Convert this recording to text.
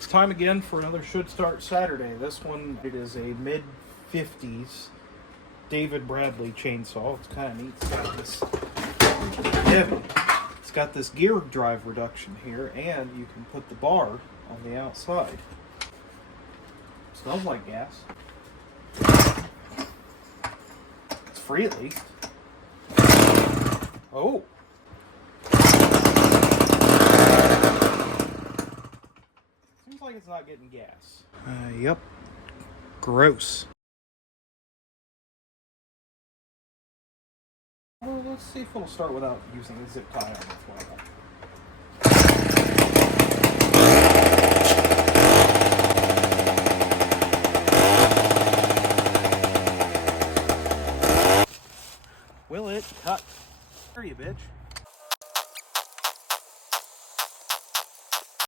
It's time again for another Should Start Saturday. This one, it is a mid-50s David Bradley chainsaw. It's kind of neat. It's got this heavy. It's got this gear drive reduction here, and you can put the bar on the outside. Smells like gas. It's free at least. Oh. Seems like it's not getting gas. Yep. Gross. Well, let's see if it'll start without using a zip tie on the throttle. Will it cut? There you bitch.